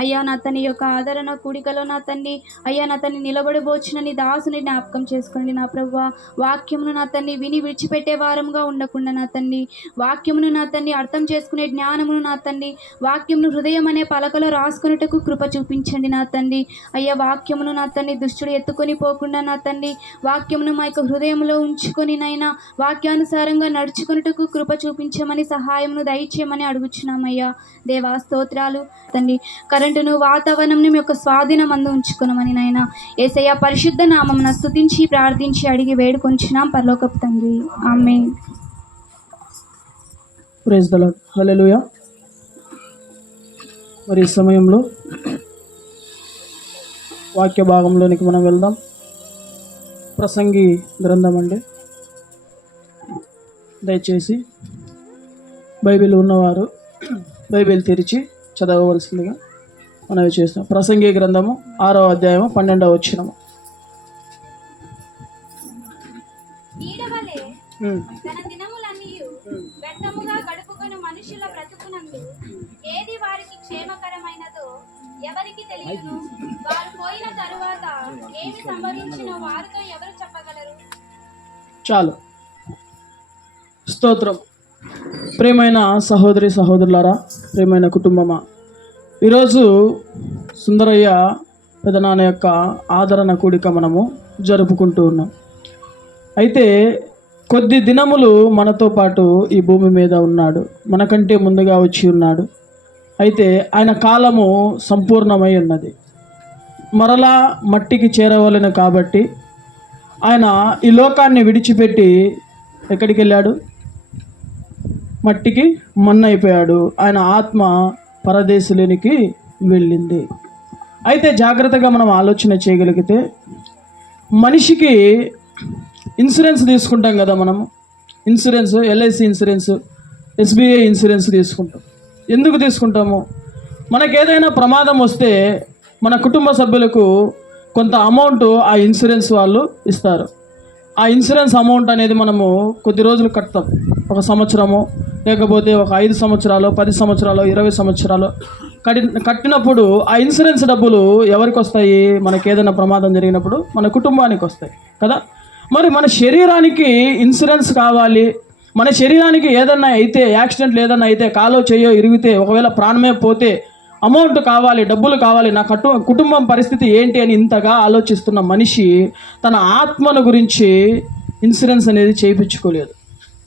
అయ్యా నా తండ్రి యొక్క ఆదరణ కూడికలో నా తండ్రి అయ్యా నా తండ్రి నిలబడబోచిన నీ దాసుని జ్ఞాపకం చేసుకోండి నా ప్రభువా. వాక్యమును నా తండ్రి విని విడిచిపెట్టే వారంగా ఉండకుండా నా తండ్రి వాక్యమును నా తండ్రి అర్థం చేసుకునే జ్ఞానమును నా తండ్రి వాక్యమును హృదయం అనే పలకలో రాసుకునేటకు కృప చూపించండి నా తండ్రి. అయ్యా వాక్యమును నా తండ్రి దుష్టుడు ఎత్తుకొని పోకుండా నా తండ్రి వాక్యమును మా యొక్క హృదయంలో ఉంచుకొని నైనా వాక్యానుసారంగా నడుచుకున్నటకు కృప చూపించమని సహాయమును దయచేయమని అడుగుచున్నామయ్యా. దేవా స్తోత్రాలు తండ్రి. కరెంటును వాతావరణంను మీ యొక్క స్వాధీనం అందు ఉంచుకున్నామని నాయన యేసయ్య పరిశుద్ధ నామమున స్తుతించి ప్రార్థించి అడిగి వేడుకొంచున్నాం పరలోకపు తండ్రి. Amen. Praise the Lord. Hallelujah. మరి ఈ సమయంలో వాక్య భాగంలోనికి మనం వెళ్దాం. ప్రసంగి గ్రంథం అండి. దయచేసి బైబిల్ ఉన్నవారు బైబిల్ తెరిచి చదవవలసిందిగా మనవి చేస్తాం. ప్రసంగి గ్రంథము 6వ అధ్యాయము 12వ వచనము. తన దినములన్నీయు వ్యర్థముగా గడుపుకొని మనుషుల బ్రతుకునందు ఏది వారికి క్షేమకరమైనదో ఎవరికి తెలియను. వారు పోయిన తరువాత ఏమి సంభవించినో వారితో ఎవరు చెప్పగలరు? చాలు. స్తోత్రం. ప్రియమైన సహోదరి సహోదరులారా, ప్రియమైన కుటుంబమా, ఈరోజు సుందరయ్య పెదనాన్న యొక్క ఆదరణ కూడిక మనము జరుపుకుంటూ ఉన్నాం. అయితే కొద్ది దినములు మనతో పాటు ఈ భూమి మీద ఉన్నాడు, మనకంటే ముందుగా వచ్చి ఉన్నాడు. అయితే ఆయన కాలము సంపూర్ణమై ఉన్నది. మరలా మట్టికి చేరవలెను కాబట్టి ఆయన ఈ లోకాన్ని విడిచిపెట్టి ఎక్కడికి వెళ్ళాడు? మట్టికి మన్నైపోయాడు. ఆయన ఆత్మ పరదేశులోనికి వెళ్ళింది. అయితే జాగ్రత్తగా మనం ఆలోచన చేయగలిగితే, మనిషికి ఇన్సూరెన్స్ తీసుకుంటాం కదా మనము. Insurance, LIC insurance, SBI insurance తీసుకుంటాం. ఎందుకు తీసుకుంటాము? మనకు ఏదైనా ప్రమాదం వస్తే మన కుటుంబ సభ్యులకు కొంత అమౌంట్ ఆ ఇన్సూరెన్స్ వాళ్ళు ఇస్తారు. ఆ ఇన్సూరెన్స్ అమౌంట్ అనేది మనము కొద్ది రోజులు కడతాం. 1 సంవత్సరము, లేకపోతే ఒక 5 సంవత్సరాలు, 10 సంవత్సరాలు, 20 సంవత్సరాలు కట్టినప్పుడు ఆ ఇన్సూరెన్స్ డబ్బులు ఎవరికి వస్తాయి? మనకి ఏదైనా ప్రమాదం జరిగినప్పుడు మన కుటుంబానికి వస్తాయి కదా. మరి మన శరీరానికి ఇన్సూరెన్స్ కావాలి. మన శరీరానికి ఏదన్నా అయితే, యాక్సిడెంట్లు ఏదన్నా అయితే, కాలో చెయ్యో ఇరిగితే, ఒకవేళ ప్రాణమే పోతే అమౌంట్ కావాలి, డబ్బులు కావాలి, నా కుటుంబం పరిస్థితి ఏంటి అని ఇంతగా ఆలోచిస్తున్న మనిషి తన ఆత్మను గురించి ఇన్సూరెన్స్ అనేది చేయించుకోలేదు.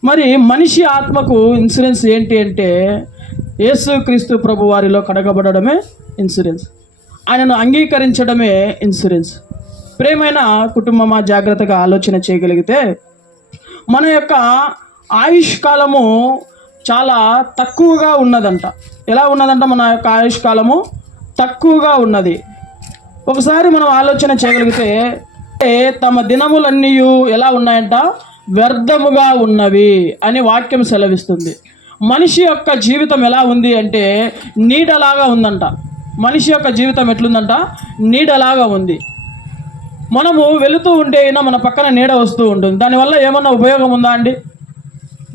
మరి మనిషి ఆత్మకు ఇన్సూరెన్స్ ఏంటి అంటే, యేసుక్రీస్తు ప్రభు వారిలో కడగబడమే ఇన్సూరెన్స్, ఆయనను అంగీకరించడమే ఇన్సూరెన్స్. ప్రేమైన కుటుంబమా, జాగ్రత్తగా ఆలోచన చేయగలిగితే మన యొక్క ఆయుష్ కాలము చాలా తక్కువగా ఉన్నదంట. ఎలా ఉన్నదంట? మన యొక్క ఆయుష్ కాలము తక్కువగా ఉన్నది. ఒకసారి మనం ఆలోచన చేయగలిగితే, తమ దినములన్నీ ఎలా ఉన్నాయంట? వ్యర్థముగా ఉన్నవి అని వాక్యం సెలవిస్తుంది. మనిషి యొక్క జీవితం ఎలా ఉంది అంటే నీడలాగా ఉందంట. మనిషి యొక్క జీవితం ఎట్లుందంట? నీడలాగా ఉంది. మనము వెళుతూ ఉంటే అయినా మన పక్కన నీడ వస్తూ ఉంటుంది. దానివల్ల ఏమన్నా ఉపయోగం ఉందా అండి?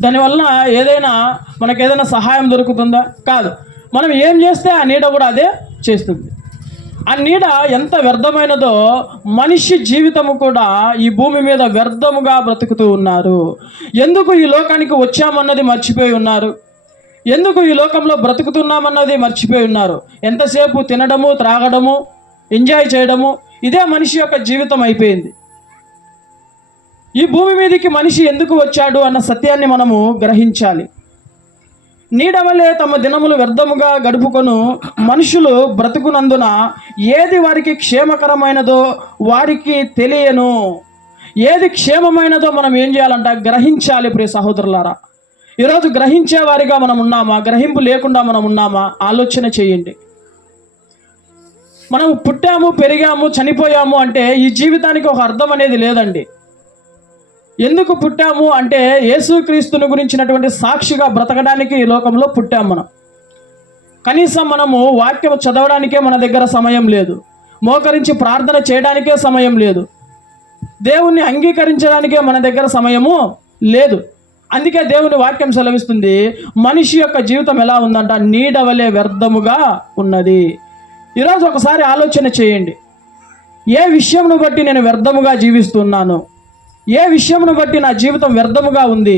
దానివల్ల ఏదైనా మనకేదైనా సహాయం దొరుకుతుందా? కాదు. మనం ఏం చేస్తే ఆ నీడ కూడా అదే చేస్తుంది. ఆ నీడ ఎంత వ్యర్థమైనదో మనిషి జీవితము కూడా ఈ భూమి మీద వ్యర్థముగా బ్రతుకుతూ ఉన్నారు. ఎందుకు ఈ లోకానికి వచ్చామన్నది మర్చిపోయి ఉన్నారు. ఎందుకు ఈ లోకంలో బ్రతుకుతున్నామన్నది మర్చిపోయి ఉన్నారు. ఎంతసేపు తినడము, త్రాగడము, ఎంజాయ్ చేయడము, ఇదే మనిషి యొక్క జీవితం అయిపోయింది. ఈ భూమి మీదకి మనిషి ఎందుకు వచ్చాడు అన్న సత్యాన్ని మనము గ్రహించాలి. నీడవలే తమ దినములు వ్యర్థముగా గడుపుకొను మనుషులు బ్రతుకునందున ఏది వారికి క్షేమకరమైనదో వారికి తెలియను. ఏది క్షేమమైనదో మనం ఏం చేయాలంట? గ్రహించాలి. ప్రియ సహోదరులారా, ఈరోజు గ్రహించే వారిగా మనం ఉన్నామా? గ్రహింపు లేకుండా మనం ఉన్నామా? ఆలోచన చేయండి. మనం పుట్టాము, పెరిగాము, చనిపోయాము అంటే ఈ జీవితానికి ఒక అర్థం అనేది లేదండి. ఎందుకు పుట్టాము అంటే యేసుక్రీస్తుని గురించినటువంటి సాక్షిగా బ్రతకడానికి ఈ లోకంలో పుట్టాము. మనం కనీసం మనము వాక్యం చదవడానికే మన దగ్గర సమయం లేదు. మోకరించి ప్రార్థన చేయడానికే సమయం లేదు. దేవుణ్ణి అంగీకరించడానికే మన దగ్గర సమయము లేదు. అందుకే దేవుని వాక్యం సెలవిస్తుంది, మనిషి యొక్క జీవితం ఎలా ఉందంట? నీడవలే వ్యర్థముగా ఉన్నది. ఈరోజు ఒకసారి ఆలోచన చేయండి. ఏ విషయంను బట్టి నేను వ్యర్థముగా జీవిస్తున్నాను? ఏ విషయంను బట్టి నా జీవితం వ్యర్థముగా ఉంది?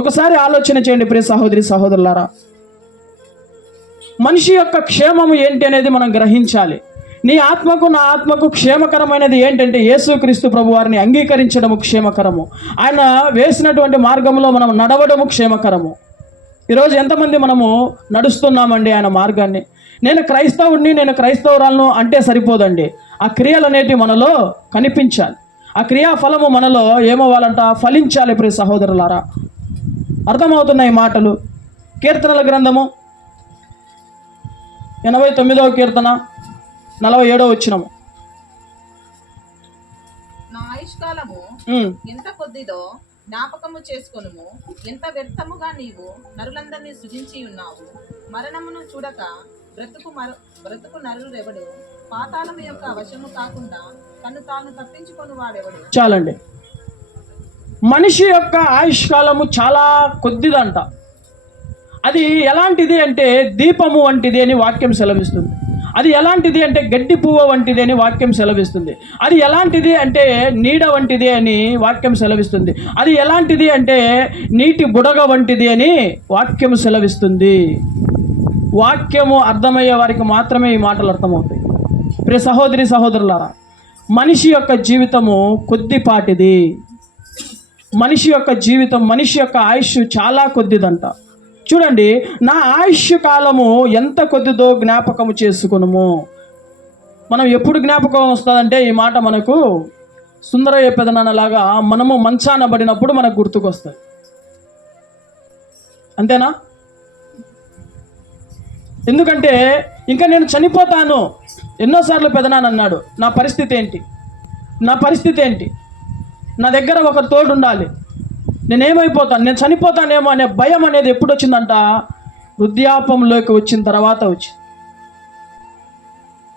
ఒకసారి ఆలోచన చేయండి ప్రియ సహోదరి సహోదరులారా. మనిషి యొక్క క్షేమము ఏంటి అనేది మనం గ్రహించాలి. నీ ఆత్మకు నా ఆత్మకు క్షేమకరమైనది ఏంటంటే యేసుక్రీస్తు ప్రభు వారిని అంగీకరించడము క్షేమకరము. ఆయన వేసినటువంటి మార్గంలో మనం నడవడము క్షేమకరము. ఈరోజు ఎంతమంది మనము నడుస్తున్నామండి ఆయన మార్గాన్ని? నేను క్రైస్తవుడిని, నేను క్రైస్తవురాలను అంటే సరిపోదండి. ఆ క్రియలు అనేటివి మనలో కనిపించాలి. ఆ క్రియాఫలము మనలో ఏమవ్వాలంట? ఫలించాలి ప్రియ సహోదరులారా. అర్థమవుతున్నాయి మాటలు. కీర్తనల గ్రంథము 89వ కీర్తన 47వ వచనము. నా ఆయుష్కాలము ఎంత కొద్దిదో జ్ఞాపకము చేసుకొనుము. ఎంత వ్యర్థముగా నీవు నరులందరినీ సృజించి ఉన్నావు. మరణమును చూడక బ్రతుకు నరుడెవడు? పాతాళము యొక్క వశము కాకుండా తను తాను తప్పించుకొని వాడెవడు? చాలండి. మనిషి యొక్క ఆయుష్కాలము చాలా కొద్దిదంట. అది ఎలాంటిది అంటే దీపము వంటిది అని వాక్యం సెలవిస్తుంది. అది ఎలాంటిది అంటే గడ్డి పువ్వ వంటిది అని వాక్యం సెలవిస్తుంది. అది ఎలాంటిది అంటే నీడ వంటిది అని వాక్యం సెలవిస్తుంది. అది ఎలాంటిది అంటే నీటి బుడగ వంటిది అని వాక్యం సెలవిస్తుంది. వాక్యము అర్థమయ్యే వారికి మాత్రమే ఈ మాటలు అర్థమవుతాయి. ప్రియ సహోదరి సహోదరులారా, మనిషి యొక్క జీవితము కొద్దిపాటిది. మనిషి యొక్క జీవితం, మనిషి యొక్క ఆయుష్ చాలా కొద్దిదంట. చూడండి, నా ఆయుష్ కాలము ఎంత కొద్దిదో జ్ఞాపకము చేసుకునుము. మనం ఎప్పుడు జ్ఞాపకం వస్తుందంటే ఈ మాట మనకు సుందరయ్య పెదనాన్నలాగా మనము మంచాన పడినప్పుడు మనకు గుర్తుకొస్తుంది. అంతేనా? ఎందుకంటే ఇంకా నేను చనిపోతాను. ఎన్నోసార్లు పెదనాన్న అన్నాడు, నా పరిస్థితి ఏంటి, నా పరిస్థితి ఏంటి, నా దగ్గర ఒకరు తోడు ఉండాలి, నేనేమైపోతాను, నేను చనిపోతానేమో అనే భయం అనేది ఎప్పుడు వచ్చిందంట? వృద్ధాపంలోకి వచ్చిన తర్వాత వచ్చింది.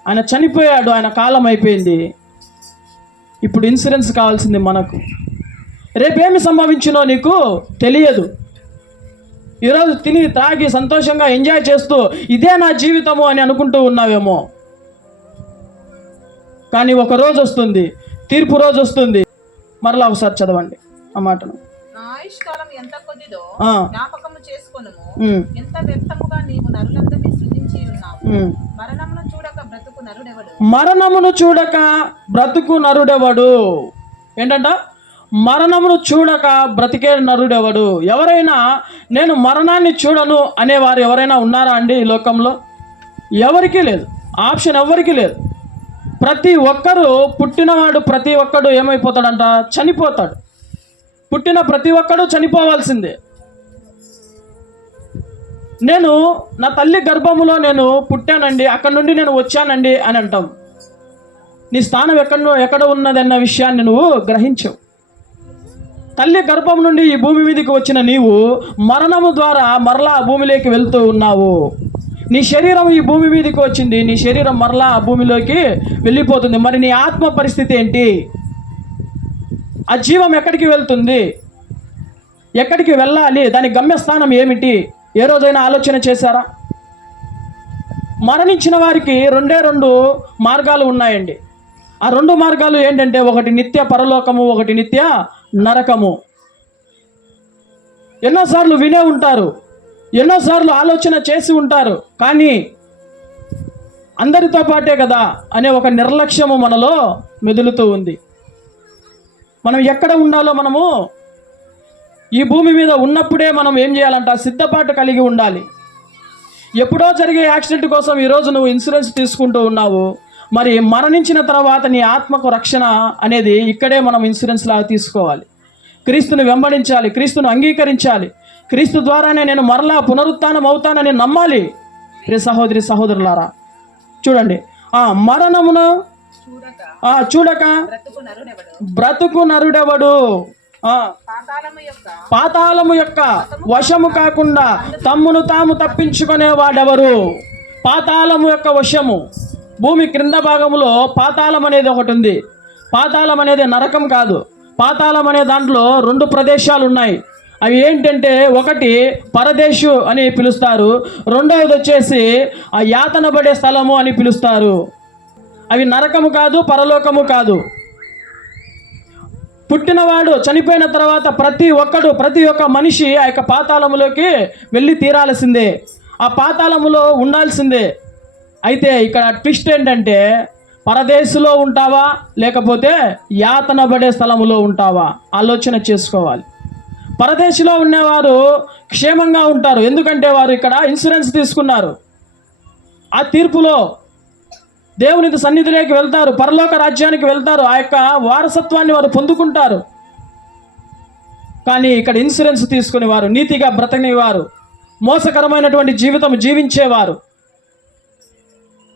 ఆయన చనిపోయాడు, ఆయన కాలం అయిపోయింది. ఇప్పుడు ఇన్సూరెన్స్ కావాల్సింది మనకు. రేపేమి సంభవించినో నీకు తెలియదు. ఈరోజు తిని త్రాగి సంతోషంగా ఎంజాయ్ చేస్తూ ఇదే నా జీవితము అని అనుకుంటూ ఉన్నావేమో. కానీ ఒక రోజు వస్తుంది, తీర్పు రోజు వస్తుంది. మరలా ఒకసారి చదవండి ఆ మాటను. నా ఆయుష్కాలం ఎంత కొద్దిదో జ్ఞాపకము చేసుకొనుము. ఎంత వ్యర్థముగా నీవు నరులందరినీ సృజించి ఉన్నావు. మరణమును చూడక బ్రతుకు నరుడెవడు? మరణమును చూడక బ్రతుకు నరుడెవడు? ఏంటంట? మరణమును చూడక బ్రతికే నరుడెవడు? ఎవరైనా నేను మరణాన్ని చూడను అనేవారు ఎవరైనా ఉన్నారా అండి ఈ లోకంలో? ఎవరికీ లేదు. ఆప్షన్ ఎవరికీ లేదు. ప్రతి ఒక్కరూ, పుట్టినవాడు ప్రతి ఒక్కడు ఏమైపోతాడంట? చనిపోతాడు. పుట్టిన ప్రతి ఒక్కడు చనిపోవాల్సిందే. నేను నా తల్లి గర్భములో నేను పుట్టానండి, అక్కడి నుండి నేను వచ్చానండి అని అంటాం. నీ స్థానం ఎక్కడ ఉన్నదన్న విషయాన్ని నువ్వు గ్రహించవు. తల్లి గర్భం నుండి ఈ భూమి మీదకి వచ్చిన నీవు మరణము ద్వారా మరలా ఆ భూమిలోకి వెళ్తూ ఉన్నావు. నీ శరీరం ఈ భూమి మీదకి వచ్చింది, నీ శరీరం మరలా ఆ భూమిలోకి వెళ్ళిపోతుంది. మరి నీ ఆత్మ పరిస్థితి ఏంటి? ఆ జీవం ఎక్కడికి వెళ్తుంది? ఎక్కడికి వెళ్ళాలి? దాని గమ్యస్థానం ఏమిటి? ఏ రోజైనా ఆలోచన చేశారా? మరణించిన వారికి రెండు మార్గాలు ఉన్నాయండి. ఆ రెండు మార్గాలు ఏంటంటే, ఒకటి నిత్య పరలోకము, ఒకటి నిత్య నరకము. ఎన్నోసార్లు వినే ఉంటారు, ఎన్నోసార్లు ఆలోచన చేసి ఉంటారు. కానీ అందరితో పాటే కదా అనే ఒక నిర్లక్ష్యము మనలో మెదులుతూ ఉంది. మనం ఎక్కడ ఉండాలో, మనము ఈ భూమి మీద ఉన్నప్పుడే మనం ఏం చేయాలంట? సిద్ధపాటు కలిగి ఉండాలి. ఎప్పుడో జరిగే యాక్సిడెంట్ కోసం ఈరోజు నువ్వు ఇన్సూరెన్స్ తీసుకుంటూ ఉన్నావు. మరి మరణించిన తర్వాత నీ ఆత్మకు రక్షణ అనేది ఇక్కడే మనం ఇన్సూరెన్స్ లాగా తీసుకోవాలి. క్రీస్తుని వెంబడించాలి, క్రీస్తుని అంగీకరించాలి. క్రీస్తు ద్వారానే నేను మరలా పునరుత్థానం అవుతానని నమ్మాలి. ప్రియ సహోదరి సహోదరులారా, చూడండి, మరణమును చూడక బ్రతుకు నరుడెవడు? పాతాళము యొక్క వశము కాకుండా తమ్మును తాము తప్పించుకునే వాడెవరు? పాతాళము యొక్క వశము, భూమి క్రింద భాగంలో పాతాళం అనేది ఒకటి ఉంది. పాతాళం అనేది నరకం కాదు. పాతాళం అనే దాంట్లో రెండు ప్రదేశాలు ఉన్నాయి. అవి ఏంటంటే, ఒకటి పరదేశు అని పిలుస్తారు, రెండవది వచ్చేసి ఆ యాతన పడే స్థలము అని పిలుస్తారు. అవి నరకము కాదు, పరలోకము కాదు. పుట్టినవాడు చనిపోయిన తర్వాత ప్రతి ఒక్క మనిషి ఆ యొక్క పాతాళములోకి వెళ్ళి తీరాల్సిందే, ఆ పాతాళములో ఉండాల్సిందే. అయితే ఇక్కడ ట్విస్ట్ ఏంటంటే, పరదేశంలో ఉంటావా లేకపోతే యాతన పడే స్థలములో ఉంటావా ఆలోచన చేసుకోవాలి. పరదేశంలో ఉండేవారు క్షేమంగా ఉంటారు, ఎందుకంటే వారు ఇక్కడ ఇన్సూరెన్స్ తీసుకున్నారు. ఆ తీర్పులో దేవుని సన్నిధిలోకి వెళ్తారు, పరలోక రాజ్యానికి వెళ్తారు, ఆ యొక్క వారసత్వాన్ని వారు పొందుకుంటారు. కానీ ఇక్కడ ఇన్సూరెన్స్ తీసుకుని వారు నీతిగా బ్రతకనివారు, మోసకరమైనటువంటి జీవితం జీవించేవారు,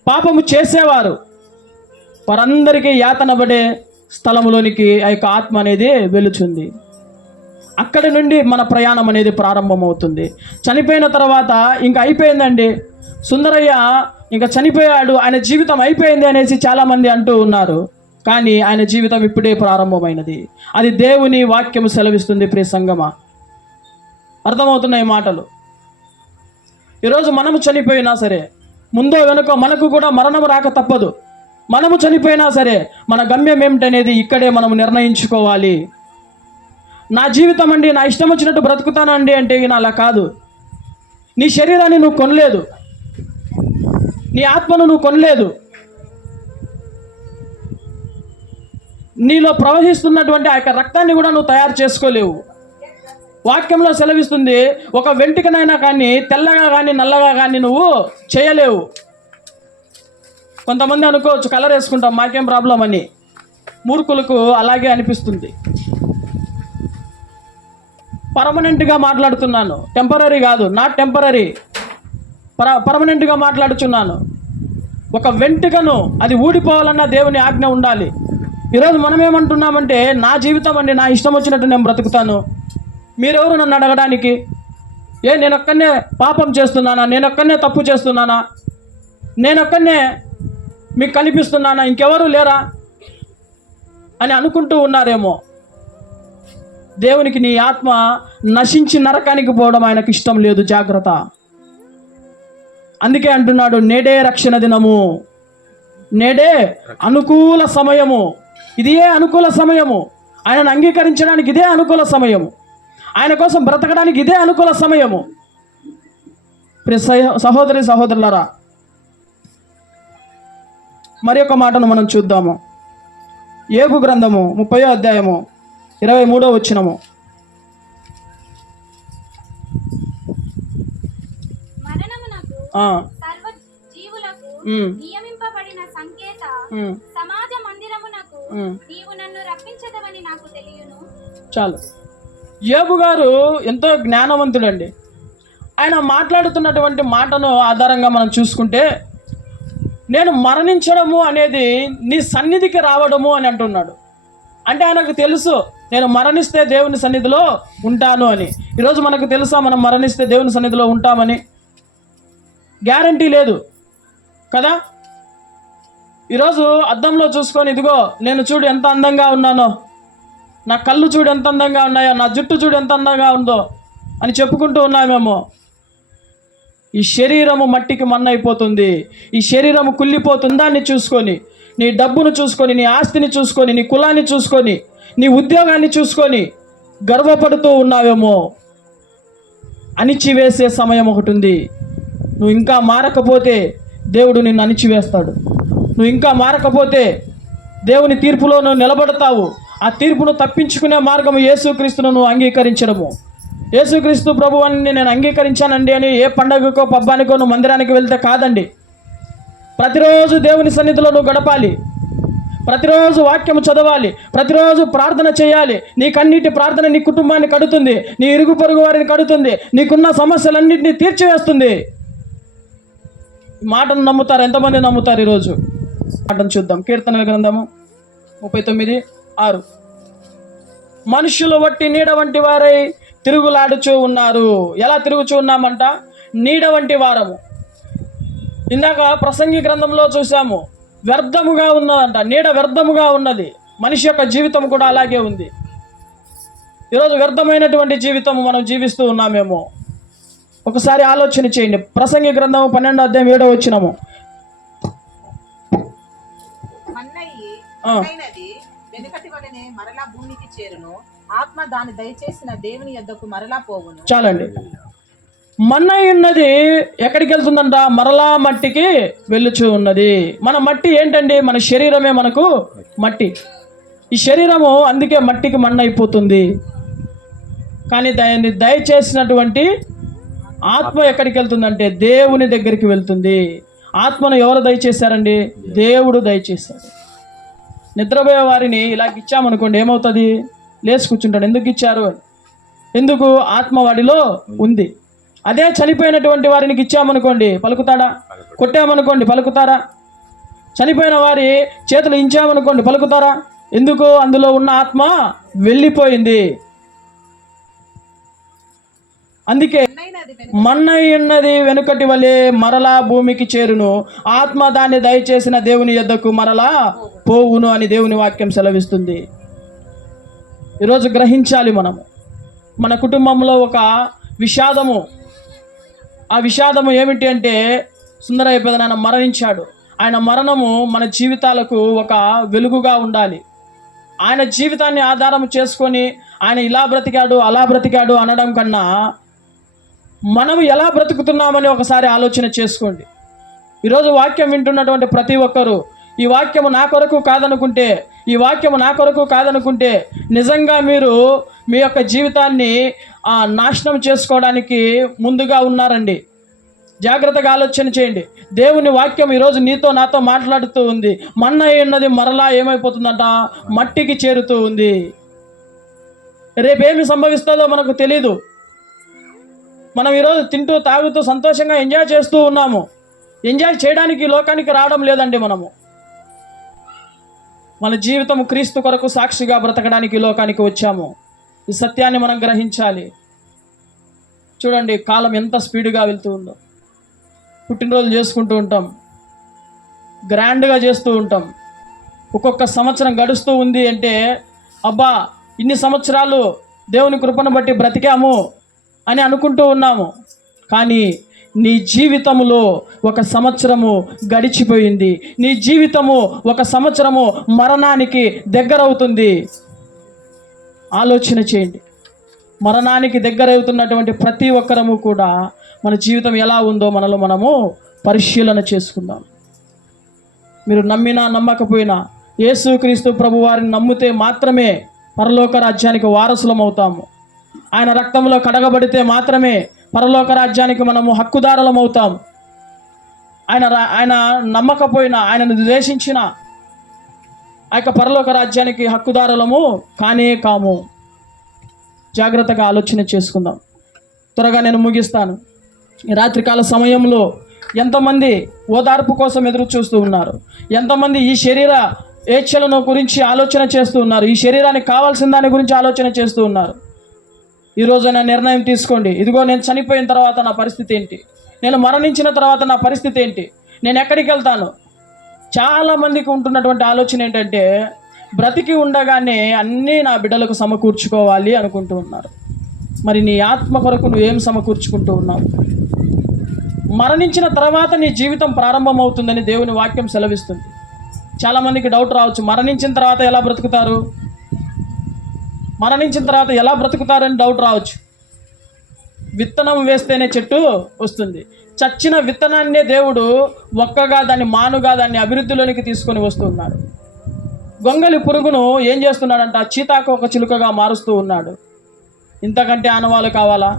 పాపము చేసేవారు, వారందరికీ యాతన పడే స్థలములోనికి ఆ యొక్క ఆత్మ అనేది వెలుచుంది. అక్కడి నుండి మన ప్రయాణం అనేది ప్రారంభమవుతుంది. చనిపోయిన తర్వాత ఇంకా అయిపోయిందండి, సుందరయ్య ఇంకా చనిపోయాడు, ఆయన జీవితం అయిపోయింది అనేసి చాలామంది అంటూ ఉన్నారు. కానీ ఆయన జీవితం ఇప్పుడే ప్రారంభమైనది. అది దేవుని వాక్యము సెలవిస్తుంది. ప్రియ సంగమా, అర్థమవుతున్నాయి మాటలు. ఈరోజు మనము చనిపోయినా సరే, ముందో వెనుక మనకు కూడా మరణం రాక తప్పదు. మనము చనిపోయినా సరే మన గమ్యం ఏమిటనేది ఇక్కడే మనము నిర్ణయించుకోవాలి. నా జీవితం అండి, నా ఇష్టం వచ్చినట్టు బ్రతుకుతానండి అంటే అలా కాదు. నీ శరీరాన్ని నువ్వు కొనలేదు, నీ ఆత్మను నువ్వు కొనలేదు. నీలో ప్రవహిస్తున్నటువంటి ఆ యొక్క రక్తాన్ని కూడా నువ్వు తయారు చేసుకోలేవు. వాక్యంలో సెలవిస్తుంది, ఒక వెంట్రుకనైనా కానీ తెల్లగా కానీ నల్లగా కానీ నువ్వు చేయలేవు. కొంతమంది అనుకోవచ్చు, కలర్ వేసుకుంటాం మాకేం ప్రాబ్లం అని. మూర్ఖులకు అలాగే అనిపిస్తుంది. పర్మనెంట్గా మాట్లాడుతున్నాను, టెంపరీ కాదు, నాట్ టెంపరీ, పర్మనెంట్గా మాట్లాడుచున్నాను. ఒక వెంట్రుకను అది ఊడిపోవాలన్న దేవుని ఆజ్ఞ ఉండాలి. ఈరోజు మనం ఏమంటున్నామంటే, నా జీవితం అండి, నా ఇష్టం వచ్చినట్టు నేను బ్రతుకుతాను, మీరెవరు నన్ను అడగడానికి? నేనొక్కనే పాపం చేస్తున్నానా? నేనొక్కనే తప్పు చేస్తున్నానా? నేనొక్కనే మీకు కనిపిస్తున్నానా? ఇంకెవరు లేరా అని అనుకుంటూ ఉన్నారేమో. దేవునికి నీ ఆత్మ నశించి నరకానికి పోవడం ఆయనకు ఇష్టం లేదు. జాగ్రత్త. అందుకే అంటున్నాడు, నేడే రక్షణ దినము, నేడే అనుకూల సమయము. ఇదే అనుకూల సమయము. ఆయనను అంగీకరించడానికి ఇదే అనుకూల సమయము. ఆయన కోసం బ్రతకడానికి ఇదే అనుకూల సమయము. సహోదరి సహోదరులారా, మరి ఒక మాటను మనం చూద్దాము. యోబు గ్రంథము 30వ అధ్యాయము 23వ వచనము. నియమింపబడిన సంకేత సమాజ మందిరమునకు నీవు నన్ను రప్పించదవని నాకు తెలియను. చాలు. యోబు గారు ఎంతో జ్ఞానవంతుడండి. ఆయన మాట్లాడుతున్నటువంటి మాటను ఆధారంగా మనం చూసుకుంటే, నేను మరణించడము అనేది నీ సన్నిధికి రావడము అని అంటున్నాడు. అంటే ఆయనకు తెలుసు, నేను మరణిస్తే దేవుని సన్నిధిలో ఉంటాను అని. ఈరోజు మనకు తెలుసా మనం మరణిస్తే దేవుని సన్నిధిలో ఉంటామని? గ్యారంటీ లేదు కదా. ఈరోజు అద్దంలో చూసుకొని, ఇదిగో నేను చూడు ఎంత అందంగా ఉన్నానో, నా కళ్ళు చూడు ఎంత అందంగా ఉన్నాయో, నా జుట్టు చూడు ఎంత అందంగా ఉందో అని చెప్పుకుంటూ ఉన్నామేమో. ఈ శరీరము మట్టికి మన్నైపోతుంది. ఈ శరీరము కుళ్ళిపోతుందాన్ని చూసుకొని, నీ డబ్బును చూసుకొని, నీ ఆస్తిని చూసుకొని, నీ కులాన్ని చూసుకొని, నీ ఉద్యోగాన్ని చూసుకొని గర్వపడుతూ ఉన్నావేమో. అణిచివేసే సమయం ఒకటి ఉంది. నువ్వు ఇంకా మారకపోతే దేవుడు నిన్ను అణిచివేస్తాడు. నువ్వు ఇంకా మారకపోతే దేవుని తీర్పులో నువ్వు నిలబడతావు. ఆ తీర్పును తప్పించుకునే మార్గం యేసుక్రీస్తును నువ్వు అంగీకరించడము. యేసుక్రీస్తు ప్రభువాన్ని నేను అంగీకరించానండి అని ఏ పండగకో పబ్బానికో నువ్వు మందిరానికి వెళ్తే కాదండి. ప్రతిరోజు దేవుని సన్నిధిలో నువ్వు గడపాలి, ప్రతిరోజు వాక్యము చదవాలి, ప్రతిరోజు ప్రార్థన చేయాలి. నీకన్నిటి ప్రార్థన నీ కుటుంబాన్ని కడుతుంది, నీ ఇరుగు పొరుగు వారిని కడుతుంది, నీకున్న సమస్యలన్నింటినీ తీర్చివేస్తుంది. ఈ మాటను నమ్ముతారు? ఎంతమంది నమ్ముతారు? ఈరోజు మాటను చూద్దాం. కీర్తనల గ్రంథము 39:6. మనుషులు వట్టి నీడ వంటి వారై తిరుగులాడుచూ ఉన్నారు. ఎలా తిరుగుచూ ఉన్నామంట? నీడ వంటి వారము. ఇందాక ప్రసంగి గ్రంథంలో చూసాము, వ్యర్థముగా ఉన్నదంట. నీడ వ్యర్థముగా ఉన్నది. మనిషి యొక్క జీవితం కూడా అలాగే ఉంది. ఈరోజు వ్యర్థమైనటువంటి జీవితం మనం జీవిస్తూ ఉన్నామేమో. ఒకసారి ఆలోచన చేయండి. ప్రసంగి గ్రంథము 12వ అధ్యాయం 7వ వచనము. మన్నైనది వెనుకటి వలనే మరలా భూమికి చేరును, ఆత్మ దాని దయచేసిన దేవుని యొద్దకు మరలా పోవును. చాలండి. మన్నై ఉన్నది ఎక్కడికి వెళ్తుందంట? మరలా మట్టికి వెళ్ళుచూ ఉన్నది. మన మట్టి ఏంటండి? మన శరీరమే మనకు మట్టి. ఈ శరీరము అందుకే మట్టికి మన్న అయిపోతుంది. కానీ దాన్ని దయచేసినటువంటి ఆత్మ ఎక్కడికి వెళ్తుందంటే దేవుని దగ్గరికి వెళ్తుంది. ఆత్మను ఎవరు దయచేశారండి? దేవుడు దయచేశాడు. నిద్రపోయే వారిని ఇలాగ ఇచ్చామనుకోండి, ఏమవుతుంది? లేచి కూర్చుంటాడు. ఎందుకు ఇచ్చారు? ఎందుకు? ఆత్మ వాడిలో ఉంది. అదే చనిపోయినటువంటి వారిని ఇచ్చామనుకోండి, పలుకుతాడా? కొట్టామనుకోండి, పలుకుతారా? చనిపోయిన వారి చేతులు ఇంచామనుకోండి, పలుకుతారా? ఎందుకు? అందులో ఉన్న ఆత్మ వెళ్ళిపోయింది. అందుకే మన్నై ఉన్నది వెనుకటి వలె మరలా భూమికి చేరును, ఆత్మ దాన్ని దయచేసిన దేవుని యొద్దకు మరలా పోవును అని దేవుని వాక్యం సెలవిస్తుంది. ఈరోజు గ్రహించాలి మనము. మన కుటుంబంలో ఒక విషాదము. ఆ విషాదము ఏమిటి అంటే, సుందరయ్య పెదనాన్న మరణించాడు. ఆయన మరణము మన జీవితాలకు ఒక వెలుగుగా ఉండాలి. ఆయన జీవితాన్ని ఆధారం చేసుకొని ఆయన ఇలా బ్రతికాడు అలా బ్రతికాడు అనడం కన్నా మనం ఎలా బ్రతుకుతున్నామని ఒకసారి ఆలోచన చేసుకోండి. ఈరోజు వాక్యం వింటున్నటువంటి ప్రతి ఒక్కరూ ఈ వాక్యము నా కొరకు కాదనుకుంటే, ఈ వాక్యము నా కొరకు కాదనుకుంటే నిజంగా మీరు మీ యొక్క జీవితాన్ని నాశనం చేసుకోవడానికి ముందుగా ఉన్నారండి. జాగ్రత్తగా ఆలోచన చేయండి. దేవుని వాక్యం ఈరోజు నీతో నాతో మాట్లాడుతూ ఉంది. మన్నై ఉన్నది మరలా ఏమైపోతుందంట? మట్టికి చేరుతూ ఉంది. రేపేమి సంభవిస్తుందో మనకు తెలీదు. మనం ఈరోజు తింటూ తాగుతూ సంతోషంగా ఎంజాయ్ చేస్తూ ఉన్నాము. ఎంజాయ్ చేయడానికి లోకానికి రావడం లేదండి. మనము మన జీవితం క్రీస్తు కొరకు సాక్షిగా బ్రతకడానికి లోకానికి వచ్చాము. ఈ సత్యాన్ని మనం గ్రహించాలి. చూడండి, కాలం ఎంత స్పీడ్గా వెళ్తూ ఉందో. పుట్టినరోజులు చేసుకుంటూ ఉంటాం, గ్రాండ్గా చేస్తూ ఉంటాం. ఒక్కొక్క సంవత్సరం గడుస్తూ ఉంది అంటే, అబ్బా ఇన్ని సంవత్సరాలు దేవుని కృపను బట్టి బ్రతికాము అని అనుకుంటూ ఉన్నాము. కానీ నీ జీవితములో ఒక సంవత్సరము గడిచిపోయింది. నీ జీవితము ఒక సంవత్సరము మరణానికి దగ్గరవుతుంది. ఆలోచన చేయండి. మరణానికి దగ్గరవుతున్నటువంటి ప్రతి ఒక్కరము కూడా మన జీవితం ఎలా ఉందో మనలో మనము పరిశీలన చేసుకుందాం. మీరు నమ్మినా నమ్మకపోయినా యేసుక్రీస్తు ప్రభు వారిని నమ్మితే మాత్రమే పరలోక రాజ్యానికి వారసులం అవుతాము. ఆయన రక్తంలో కడగబడితే మాత్రమే పరలోక రాజ్యానికి మనము హక్కుదారులం అవుతాం. ఆయన నమ్మకపోయినా, ఆయనను ద్వేషించిన ఆ యొక్క పరలోక రాజ్యానికి హక్కుదారులము కానే కాము. జాగ్రత్తగా ఆలోచన చేసుకుందాం. త్వరగా నేను ముగిస్తాను. ఈ రాత్రికాల సమయంలో ఎంతమంది ఓదార్పు కోసం ఎదురు చూస్తూ ఉన్నారు? ఎంతమంది ఈ శరీర ఏచ్ఛలను గురించి ఆలోచన చేస్తూ ఉన్నారు? ఈ శరీరానికి కావాల్సిన దాని గురించి ఆలోచన చేస్తూ ఉన్నారు? ఈరోజైనా నిర్ణయం తీసుకోండి. ఇదిగో నేను చనిపోయిన తర్వాత నా పరిస్థితి ఏంటి? నేను మరణించిన తర్వాత నా పరిస్థితి ఏంటి? నేను ఎక్కడికి వెళ్తాను? చాలామందికి ఉంటున్నటువంటి ఆలోచన ఏంటంటే, బ్రతికి ఉండగానే అన్నీ నా బిడ్డలకు సమకూర్చుకోవాలి అనుకుంటూ ఉన్నారు. మరి నీ ఆత్మ కొరకు నువ్వేం సమకూర్చుకుంటూ ఉన్నావు? మరణించిన తర్వాత నీ జీవితం ప్రారంభమవుతుందని దేవుని వాక్యం సెలవిస్తుంది. చాలామందికి డౌట్ రావచ్చు, మరణించిన తర్వాత ఎలా బ్రతుకుతారు? మరణించిన తర్వాత ఎలా బ్రతుకుతారని డౌట్ రావచ్చు. విత్తనం వేస్తేనే చెట్టు వస్తుంది. చచ్చిన విత్తనాన్నే దేవుడు ఒక్కగా దాన్ని మానుగా దాన్ని అభివృద్ధిలోనికి తీసుకొని వస్తున్నాడు. గొంగలి పురుగును ఏం చేస్తున్నాడంట? చీతాకు ఒక చిలుకగా మారుస్తూ ఉన్నాడు. ఇంతకంటే ఆనవాళ్ళు కావాలా?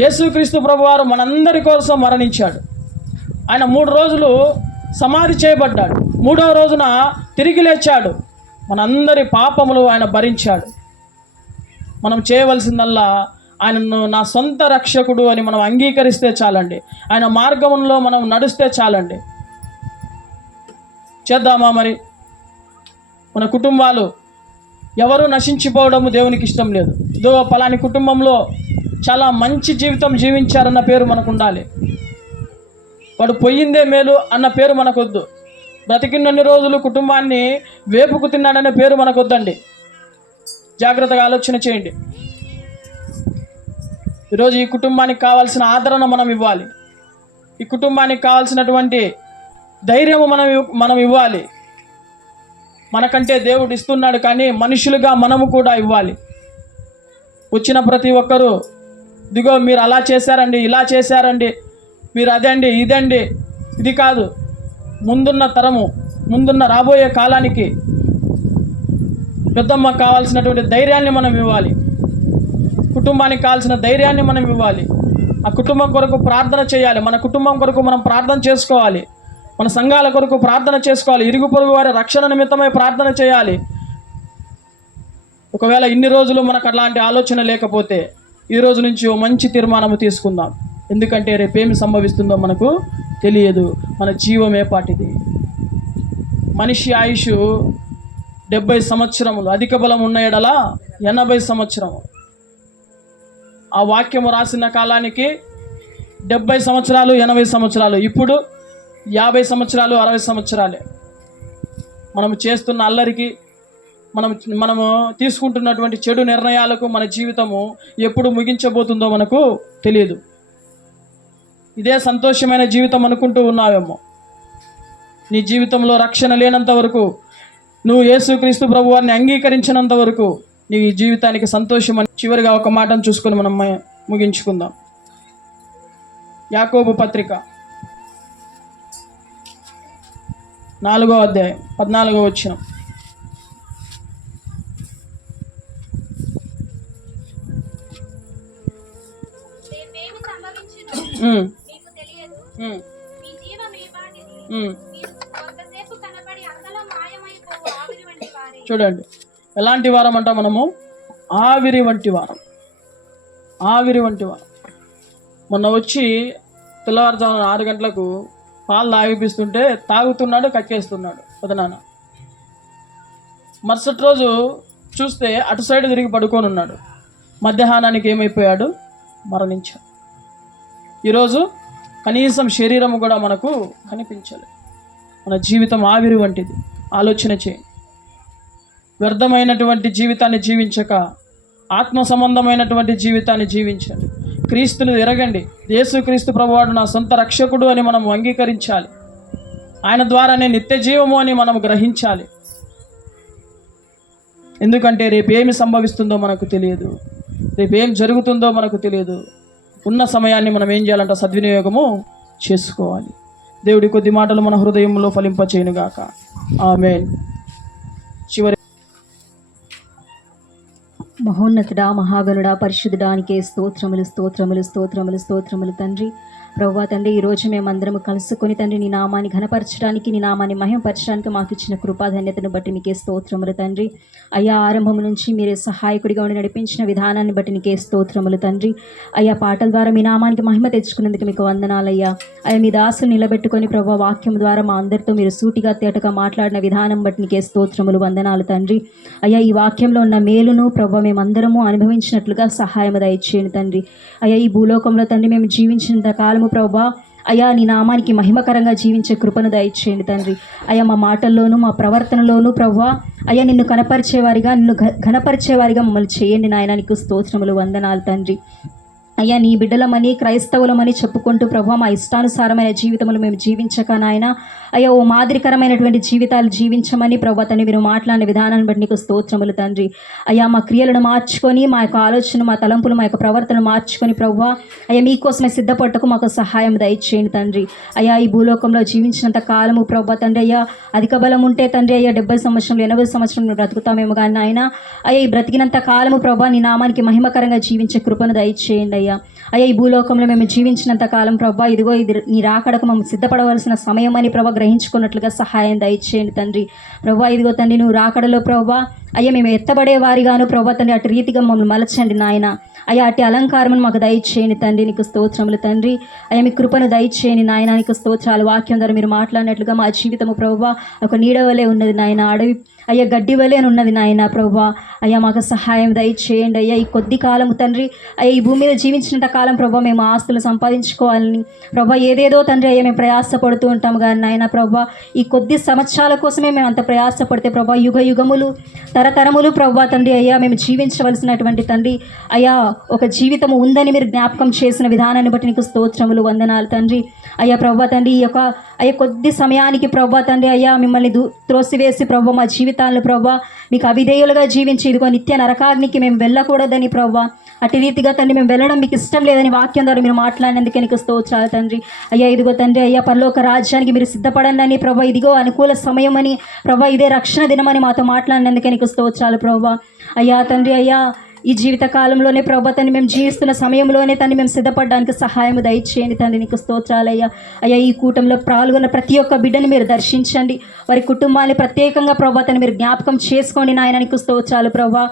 యేసుక్రీస్తు ప్రభువారు మనందరి కోసం మరణించాడు. ఆయన 3 రోజులు సమాధి చేయబడ్డాడు. 3వ రోజున తిరిగి లేచాడు. మనందరి పాపములు ఆయన భరించాడు. మనం చేయవలసిందల్లా ఆయనను నా సొంత రక్షకుడు అని మనం అంగీకరిస్తే చాలండి. ఆయన మార్గంలో మనం నడిస్తే చాలండి. చేద్దామా మరి? మన కుటుంబాలు ఎవరు నశించిపోవడము దేవునికి ఇష్టం లేదు. ఇదో పలాని కుటుంబంలో చాలా మంచి జీవితం జీవించారన్న పేరు మనకు ఉండాలి. వాడు పోయిందే మేలు అన్న పేరు మనకొద్దు. బ్రతికినన్ని రోజులు కుటుంబాన్ని వేపుకు తిన్నాడనే పేరు మనకొద్దండి. జాగ్రత్తగా ఆలోచన చేయండి. ఈరోజు ఈ కుటుంబానికి కావాల్సిన ఆదరణ మనం ఇవ్వాలి. ఈ కుటుంబానికి కావాల్సినటువంటి ధైర్యము మనం ఇవ్వాలి. మనకంటే దేవుడు ఇస్తున్నాడు, కానీ మనుషులుగా మనము కూడా ఇవ్వాలి. వచ్చిన ప్రతి ఒక్కరూ ఇదిగో మీరు అలా చేశారండి, ఇలా చేశారండి, మీరు అదండి ఇదండి, ఇది కాదు. ముందున్న తరము, ముందున్న రాబోయే కాలానికి పెద్దమ్మకు కావాల్సినటువంటి ధైర్యాన్ని మనం ఇవ్వాలి. కుటుంబానికి కావాల్సిన ధైర్యాన్ని మనం ఇవ్వాలి. ఆ కుటుంబం కొరకు ప్రార్థన చేయాలి. మన కుటుంబం కొరకు మనం ప్రార్థన చేసుకోవాలి. మన సంఘాల కొరకు ప్రార్థన చేసుకోవాలి. ఇరుగు పొరుగు వారి రక్షణ నిమిత్తమై ప్రార్థన చేయాలి. ఒకవేళ ఇన్ని రోజులు మనకు అలాంటి ఆలోచన లేకపోతే ఈ రోజు నుంచి ఓ మంచి తీర్మానం తీసుకుందాం. ఎందుకంటే రేపేమి సంభవిస్తుందో మనకు తెలియదు. మన జీవమే పాటిది. మనిషి ఆయుష్ 70 సంవత్సరములు, అధిక బలం ఉన్న ఎడల 80 సంవత్సరములు. ఆ వాక్యము రాసిన కాలానికి 70 సంవత్సరాలు, 80 సంవత్సరాలు. ఇప్పుడు 50 సంవత్సరాలు, 60 సంవత్సరాలే. మనము చేస్తున్న అల్లరికి, మనము తీసుకుంటున్నటువంటి చెడు నిర్ణయాలకు మన జీవితము ఎప్పుడు ముగించబోతుందో మనకు తెలియదు. ఇదే సంతోషమైన జీవితం అనుకుంటూ ఉన్నావేమో. నీ జీవితంలో రక్షణ లేనంత వరకు, నువ్వు యేసుక్రీస్తు ప్రభువారిని అంగీకరించినంత వరకు నీ జీవితానికి సంతోషం అని. చివరిగా ఒక మాటను చూసుకొని మనం ముగించుకుందాం. యాకోబు పత్రిక 4వ అధ్యాయం 14వ వచనం. రేపేమి సంభవించునో మీకు తెలియదు. మీ జీవమేపాటిది. మీరు కొంతసేపు కనబడి అంతలో మాయమైపోవు ఆవిరి వంటి వారే. చూడండి, ఎలాంటి వారం అంట మనము? ఆవిరి వంటి వారం. ఆవిరి వంటి వారం. మొన్న వచ్చి తెల్లవారుజామున 6 గంటలకు పాలు తాగిపిస్తుంటే తాగుతున్నాడు, కక్కేస్తున్నాడు నాన్న. మరుసటి రోజు చూస్తే అటు సైడ్ తిరిగి పడుకొని ఉన్నాడు. మధ్యాహ్నానికి ఏమైపోయాడు? మరణించాడు. ఈరోజు కనీసం శరీరం కూడా మనకు కనిపించలేదు. మన జీవితం ఆవిరి వంటిది. ఆలోచన చేయండి. వ్యర్థమైనటువంటి జీవితాన్ని జీవించక ఆత్మ సంబంధమైనటువంటి జీవితాన్ని జీవించండి. క్రీస్తుని ఎరగండి. యేసుక్రీస్తు ప్రభువాడు నా సొంత రక్షకుడు అని మనం అంగీకరించాలి. ఆయన ద్వారానే నిత్య జీవము అని మనం గ్రహించాలి. ఎందుకంటే రేపేమి సంభవిస్తుందో మనకు తెలియదు. రేపేం జరుగుతుందో మనకు తెలియదు. ఉన్న సమయాన్ని మనం ఏం చేయాలంటే సద్వినియోగము చేసుకోవాలి. దేవుడి కొద్ది మాటలు మన హృదయంలో ఫలింపచేయునుగాక. ఆమేన్. చివరి మహోన్నతుడా, మహాగణుడా, పరిశుద్ధుడానికే స్తోత్రములు, స్తోత్రములు, స్తోత్రములు, స్తోత్రములు తండ్రి. ప్రభువా తండ్రి, ఈరోజు మేమందరము కలుసుకొని తండ్రి నీ నామాన్ని ఘనపరచడానికి, నీ నామాన్ని మహిమపరచడానికి మాకు ఇచ్చిన కృపాధన్యతను బట్టి నీకే స్తోత్రములు తండ్రి. అయ్యా, ఆరంభం నుంచి మీరే సహాయకుడిగా ఉండి నడిపించిన విధానాన్ని బట్టి నీకే స్తోత్రములు తండ్రి. అయ్యా, పాటల ద్వారా మీ నామానికి మహిమ తెచ్చుకున్నందుకు మీకు వందనాలయ్యా. అయ్యా, మీ దాసులు నిలబెట్టుకొని ప్రభువా వాక్యం ద్వారా మా అందరితో మీరు సూటిగా తేటగా మాట్లాడిన విధానం బట్టి నీకే స్తోత్రములు, వందనాలు తండ్రి. అయ్యా, ఈ వాక్యంలో ఉన్న మేలును ప్రభువా మేమందరము అనుభవించినట్లుగా సహాయం దయచేయండి తండ్రి. అయ్యా, ఈ భూలోకంలో తండ్రి మేము జీవించినంత కాలము ప్రభువా అయ్యా నీ నామానికి మహిమకరంగా జీవించే కృపను దయచేయండి తండ్రి. అయ్యా, మా మాటల్లోనూ మా ప్రవర్తనలోనూ ప్రభువా అయ్యా నిన్ను కనపరిచేవారిగా, నిన్ను ఘనపరిచేవారిగా మమ్మల్ని చేయండి నాయన. నీకు స్తోత్రములు, వందనాలు తండ్రి. అయ్యా, నీ బిడ్డలమని క్రైస్తవులమని చెప్పుకుంటూ ప్రభువా మా ఇష్టానుసారమైన జీవితములు మేము జీవించక నాయన అయ్యా ఓ మాదిరికరమైనటువంటి జీవితాలు జీవించమని ప్రభువా తండ్రి మీరు మాట్లాడిన విధానాన్ని బట్టి నీకు స్తోత్రములు తండ్రి. అయ్యా, మా క్రియలను మార్చుకొని, మా యొక్క ఆలోచన, మా తలంపులు, మా యొక్క ప్రవర్తనను మార్చుకొని ప్రభువా అయ్యా మీకోసమే సిద్ధపడటకు మాకు సహాయం దయచేయండి తండ్రి. అయ్యా, ఈ భూలోకంలో జీవించినంత కాలము ప్రభువా తండ్రి అయ్యా అధిక బలం ఉంటే తండ్రి అయ్యా 70 సంవత్సరంలో 80 సంవత్సరంలో బ్రతుకుతామేమో కానీ ఆయన అయ్యా ఈ బ్రతికినంత కాలము ప్రభువా నీ నామానికి మహిమకరంగా జీవించే కృపను దయచేయండి అయ్యా. అయ్యా, ఈ భూలోకంలో మేము జీవించినంత కాలం ప్రభా ఇదిగో ఇది నీ రాకడకు మేము సిద్ధపడవలసిన సమయం అని ప్రభా గ్రహించుకున్నట్లుగా సహాయం దయచేయండి తండ్రి. ప్రభా ఇదిగో తండ్రి నువ్వు రాకడలో ప్రభా అయ్యా మేము ఎత్తబడే వారిగాను ప్రభా తండ్రి అటు రీతిగా మమ్మల్ని మలచండి నాయన. అయ్యా, అటు అలంకారం మాకు దయచేయండి తండ్రి. నీకు స్తోత్రములు తండ్రి. అయ్యా, మీ కృపను దయచేయండి నాయన. నీకు స్తోత్రాలు. వాక్యం ద్వారా మీరు మాట్లాడినట్లుగా మా జీవితము ప్రభువా ఒక నీడ వలె ఉన్నది నాయన, అడవి అయ్యా గడ్డి వలె ఉన్నది నాయన ప్రభువా. అయ్యా, మాకు సహాయం దయచేయండి అయ్యా. ఈ కొద్ది కాలము తండ్రి అయ్యా ఈ భూమి మీద జీవించినంత కాలం ప్రభా మేము ఆస్తులు సంపాదించుకోవాలని ప్రభా ఏదేదో తండ్రి అయ్యా మేము ప్రయాసపడుతూ ఉంటాము కానీ నాయన ప్రభా ఈ కొద్ది సంవత్సరాల కోసమే మేము అంత ప్రయాసపడితే ప్రభా యుగ యుగములు తరతరములు ప్రభా తండ్రి అయ్యా మేము జీవించవలసినటువంటి తండ్రి అయ్యా ఒక జీవితము ఉందని మీరు జ్ఞాపకం చేసిన విధానాన్ని బట్టి నీకు స్తోత్రములు, వందనాలు తండ్రి. అయ్యా ప్రభా తండ్రి ఈ యొక్క అయ్యా కొద్ది సమయానికి ప్రభా తండ్రి అయ్యా మిమ్మల్ని త్రోసివేసి ప్రభా మా జీవితాలను ప్రభా మీకు అవిధేయులుగా జీవించి ఇదిగో నిత్య నరకాగ్నికి మేము వెళ్ళకూడదని ప్రభా అటు రీతిగా తండ్రి మేము వెళ్ళడం మీకు ఇష్టం లేదని వాక్యం ద్వారా మీరు మాట్లాడినందుకే నీకు స్తోత్రాలు తండ్రి. అయ్యా ఇదిగో తండ్రి అయ్యా పరలోక రాజ్యానికి మీరు సిద్ధపడండి అని ప్రభా, ఇదిగో అనుకూల సమయం అని ప్రభా, ఇదే రక్షణ దినమని మాతో మాట్లాడినందుకే నీకు స్తోత్రాలు ప్రభా. అయ్యా తండ్రి అయ్యా ఈ జీవిత కాలంలోనే ప్రభా తండ్రి మేము జీవిస్తున్న సమయంలోనే తండ్రి మేము సిద్ధపడడానికి సహాయం దయచేయండి తండ్రి, నీకు స్తోత్రాలయ్యా. అయ్యా ఈ కూటంలో పాల్గొన్న ప్రతి ఒక్క బిడ్డని మీరు దర్శించండి, వారి కుటుంబాన్ని ప్రత్యేకంగా ప్రభా తండ్రి మీరు జ్ఞాపకం చేసుకోండి నాయన, నీకు స్తోత్రాలు ప్రభా.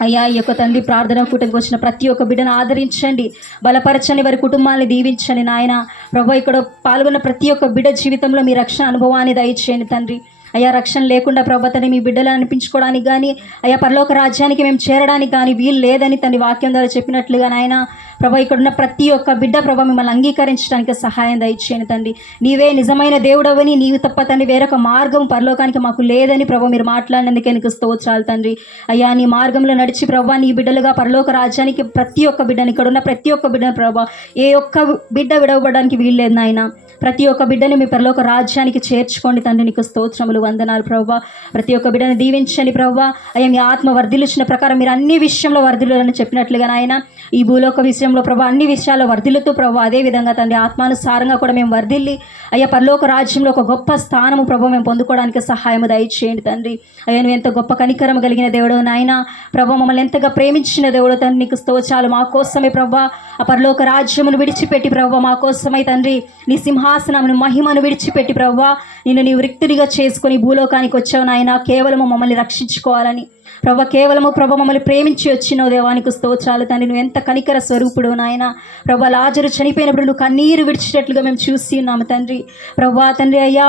అయ్యా ఈ యొక్క తండ్రి ప్రార్థన కూటమికి వచ్చిన ప్రతి ఒక్క బిడ్డను ఆదరించండి, బలపరచండి, వారి కుటుంబాన్ని దీవించండి నాయన ప్రభా. ఇక్కడ పాల్గొన్న ప్రతి ఒక్క బిడ్డ జీవితంలో మీ రక్షణ అనుభవాన్ని దయచేయండి తండ్రి. అయ్యా రక్షణ లేకుండా ప్రభా తండ్రి మీ బిడ్డలు అనిపించుకోవడానికి కానీ అయ్యా పరలోక రాజ్యానికి మేము చేరడానికి కానీ వీలు లేదని తండ్రి వాక్యం ద్వారా చెప్పినట్లుగా నాయన ప్రభా ఇక్కడున్న ప్రతి ఒక్క బిడ్డ ప్రభా మిమ్మల్ని అంగీకరించడానికి సహాయం దయచేయండి తండ్రి. నీవే నిజమైన దేవుడవని, నీవు తప్ప తండ్రి వేరొక మార్గం పరలోకానికి మాకు లేదని ప్రభా మీరు మాట్లాడినందుకే నీకు స్తోత్రాలు తండ్రి. అయ్యా నీ మార్గంలో నడిచి ప్రభా నీ బిడ్డలుగా పరలోక రాజ్యానికి ప్రతి ఒక్క బిడ్డని ఇక్కడున్న ప్రతి ఒక్క బిడ్డను ప్రభా ఏ ఒక్క బిడ్డ విడవడానికి వీలు లేదు నాయన, ప్రతి ఒక్క బిడ్డని మీ పరలోక రాజ్యానికి చేర్చుకోండి తండ్రి, నీకు స్తోత్రములు, వందనాలు ప్రభా. ప్రతి ఒక్క బిడ్డను దీవించండి ప్రభా. అయ్యా మీ ఆత్మ వర్ధిల్లుచిన ప్రకారం మీరు అన్ని విషయంలో వర్ధిల్లులని చెప్పినట్లుగా నాయన ఈ భూలోక విషయంలో ప్రభా అన్ని విషయాల్లో వర్ధిల్లుతూ ప్రభా అదేవిధంగా తండ్రి ఆత్మానుసారంగా కూడా మేము వర్ధిల్లి అయ్యా పరలోక రాజ్యంలో ఒక గొప్ప స్థానము ప్రభా మేము పొందుకోవడానికి సహాయం దయచేయండి తండ్రి. అయ్యా నువ్వు ఎంత గొప్ప కనికరం కలిగిన దేవుడు నాయన ప్రభా, మమ్మల్ని ఎంతగా ప్రేమించిన దేవుడు తండ్రి, నీకు స్తోత్రాలు. మా కోసమే ప్రభా ఆ పరలోక రాజ్యమును విడిచిపెట్టి ప్రభా మా కోసమై తండ్రి నీ సింహాసనమును మహిమను విడిచిపెట్టి ప్రభా నిన్ను నీవు రిక్తుడిగా చేసుకొని భూలోకానికి వచ్చావు నాయన, కేవలము మమ్మల్ని రక్షించుకోవాలని ప్రభా, కేవలము ప్రభా మమ్మల్ని ప్రేమించి వచ్చినావు దేవానికి స్తోత్రాలు తండ్రి. నువ్వు ఎంత కనికర స్వరూపుడు నాయన ప్రభా. లాజరు చనిపోయినప్పుడు నువ్వు కన్నీరు విడిచేటట్లుగా మేము చూసి ఉన్నాము తండ్రి ప్రభా తండ్రి. అయ్యా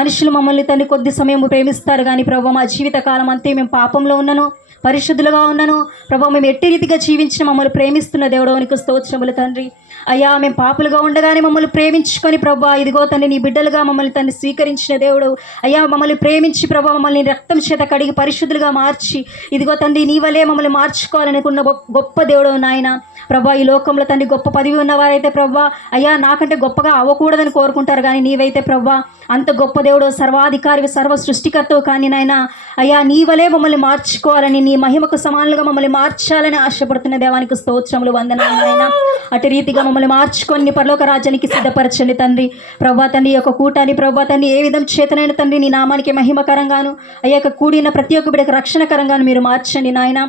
మనుషులు మమ్మల్ని తండ్రి కొద్ది సమయం ప్రేమిస్తారు కానీ ప్రభా మా జీవిత కాలం అంతే మేము పాపంలో ఉన్నాను, పరిశుద్ధులుగా ఉన్నాను ప్రభా. మేము ఎట్టి రీతిగా జీవించిన మమ్మల్ని ప్రేమిస్తున్న దేవుడవనికి స్తోత్రములు తండ్రి. అయ్యా మేము పాపులుగా ఉండగానే మమ్మల్ని ప్రేమించుకొని ప్రభా ఇదిగో తండ్రి నీ బిడ్డలుగా మమ్మల్ని తండ్రి స్వీకరించిన దేవుడు. అయ్యా మమ్మల్ని ప్రేమించి ప్రభా మమ్మల్ని రక్తం చేత కడిగి పరిశుద్ధులుగా మార్చి ఇదిగో తండ్రి నీ వలే మమ్మల్ని మార్చుకోవాలనుకున్న గొప్ప దేవుడు నాయన ప్రభా. ఈ లోకంలో తండ్రి గొప్ప పదవి ఉన్నవారైతే ప్రభా అయ్యా నాకంటే గొప్పగా అవ్వకూడదని కోరుకుంటారు కానీ నీవైతే ప్రభా అంత గొప్ప దేవుడు, సర్వాధికారి, సర్వ సృష్టికర్తవు కానీ నాయన అయ్యా నీ వలే మమ్మల్ని మార్చుకోవాలని నీ మహిమకు సమానులుగా మమ్మల్ని మార్చాలని ఆశపడుతున్న దేవానికి స్తోత్రములు, వందనాలు నాయన. అటు రీతిగా మమ్మల్ని మార్చుకొని పరలోక రాజ్యానికి సిద్ధపరచండి తండ్రి ప్రభా. తండ్రి యొక్క కూటాన్ని ప్రభా తండ్రి ఏ విధం చేతనైన తండ్రి నీ నామానికి మహిమకరంగాను అయ్యా కూడిన ప్రతి ఒక్క బిడ్డకు రక్షణకరంగాను మీరు మార్చండి నాయన.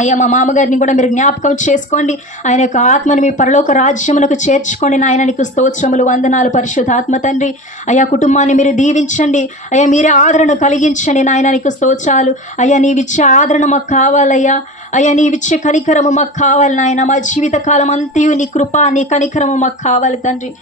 అయ్యా మా మామగారిని కూడా మీరు జ్ఞాపకం చేసుకోండి, ఆయన యొక్క ఆత్మను మీ పరలోక రాజ్యమునకు చేర్చుకోండి నాయన, నీకు స్తోత్రములు, వందనాలు పరిశుద్ధాత్మ తండ్రి. అయ్యా కుటుంబాన్ని మీరు దీవించండి, అయ్యా మీరే ఆదరణ కలిగించండి నాయన, నీకు స్తోత్రాలు. అయ్యా నీవిచ్చే ఆదరణ మాకు కావాలయ్యా, అయ్యా నీవిచ్చే కనికరము మాకు కావాలి నాయన. మా జీవితకాలం అంతయు నీ కృప నీ కనికరము మాకు కావాలి తండ్రి.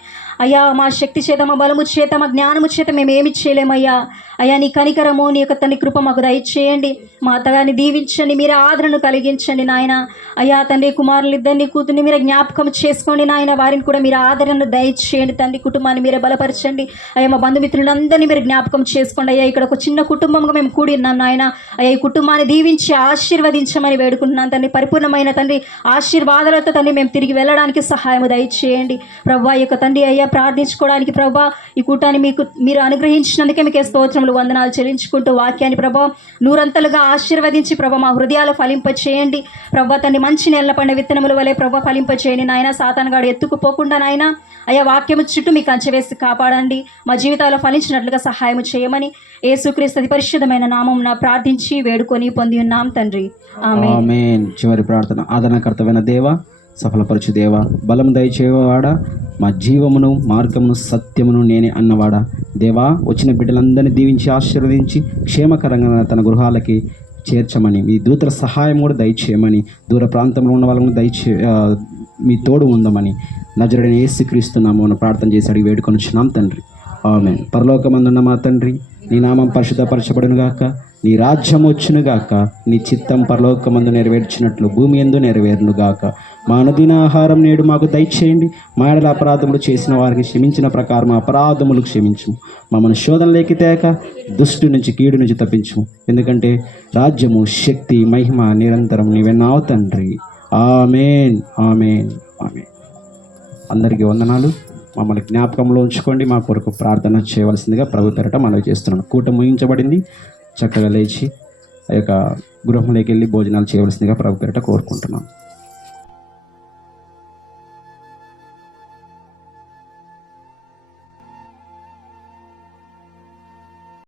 అయ్యా మా శక్తి చేత మా బలము చేత మా జ్ఞానము చేత మేము ఏమి చేయలేమయ్యా. అయ్యా నీ కనికరము నీ యొక్క తండ్రి కృప మాకు దయచేయండి, మా అత్తగారిని దీవించండి, మీరే ఆదరణ కలిగించండి నాయన. అయ్యా తండ్రి కుమారులు ఇద్దరిని కూతుర్ని మీరే జ్ఞాపకం చేసుకోండి నాయన, వారిని కూడా మీరు ఆదరణ దయచేయండి తండ్రి. కుటుంబాన్ని మీరే బలపరచండి అయ్యా. మా బంధుమిత్రులందరినీ మీరు జ్ఞాపకం చేసుకోండి అయ్యా. ఇక్కడ ఒక చిన్న కుటుంబంగా మేము కూడి ఉన్నాం నాయన. అయ్యా ఈ కుటుంబాన్ని దీవించి ఆశీర్వదించమని వేడుకుంటున్నాను తండ్రి. పరిపూర్ణమైన తండ్రి ఆశీర్వాదాలతో తండ్రి మేము తిరిగి వెళ్ళడానికి సహాయం దయచేయండి ప్రభా. ఈ యొక్క తండ్రి అయ్యా ప్రార్థించుకోవడానికి ప్రభా ఈ కూటాన్ని మీరు అనుగ్రహించినందుకే మీకే స్తోత్రములు, వందనాలు చెల్లించుకుంటూ వాక్యాన్ని ప్రభా నూరంతలుగా ఆశీర్వదించి ప్రభా మా హృదయాలు ఫలింప చేయండి ప్రభా. తండ్రి మంచి నేల పండే విత్తనముల వలె ప్రభా ఫలింప చేయండి నాయన. సాతానుగాడు ఎత్తుకుపోకుండా నాయన అయ్యా వాక్యము చుట్టూ మీకు కంచెవేసి కాపాడండి, మా జీవితాల్లో ఫలించినట్లుగా సహాయం చేయమని యేసుక్రీస్తు పరిశుద్ధమైన నామం ప్రార్థించి వేడుకొని పొంది ఉన్నాం తండ్రి, ఆమేన్. చివరి ప్రార్థన. ఆదరణకర్తమైన దేవ, సఫలపరచు దేవ, బలం దయచేవాడా, మా జీవమును మార్గమును సత్యమును నేనే అన్నవాడా దేవా, వచ్చిన బిడ్డలందరినీ దీవించి ఆశీర్వదించి క్షేమకరంగా తన గృహాలకి చేర్చమని, మీ దూతల సహాయం కూడా దయచేయమని, దూర ప్రాంతంలో ఉన్న వాళ్ళను మీ తోడు ఉందమని నజరుడైన యేసుక్రీస్తు నామమున ప్రార్థన చేసి అడిగి వేడుకొనుచున్నాం తండ్రి, ఆమేన్. పరలోకమందున్న మా తండ్రి, నీ నామం పరిశుద్ధపరచబడును గాక, నీ రాజ్యం వచ్చును గాక, నీ చిత్తం పరలోకమందు నెరవేర్చినట్లు భూమి యందు నెరవేరును గాక. మా అనుదిన ఆహారం నేడు మాకు దయచేయండి. మా ఎడల అపరాధములు చేసిన వారికి క్షమించిన ప్రకారం మా అపరాధములు క్షమించుము. మమ్మల్ని శోధనలోకి తేక దుష్టు నుంచి కీడు నుంచి తప్పించుము. ఎందుకంటే రాజ్యము, శక్తి, మహిమ నిరంతరం నీవెన్నావు తండ్రి. ఆమేన్, ఆమేన్, ఆమేన్. అందరికీ వందనాలు. మమ్మల్ని జ్ఞాపకంలో ఉంచుకోండి. మా కొరకు ప్రార్థన చేయవలసిందిగా ప్రభు పేరట మనవి చేస్తున్నాను. కూటమి ముగించబడింది. చక్కగా లేచి ఆ యొక్క గృహంలోకి వెళ్ళి భోజనాలు చేయవలసిందిగా ప్రభు పేరట కోరుకుంటున్నాను.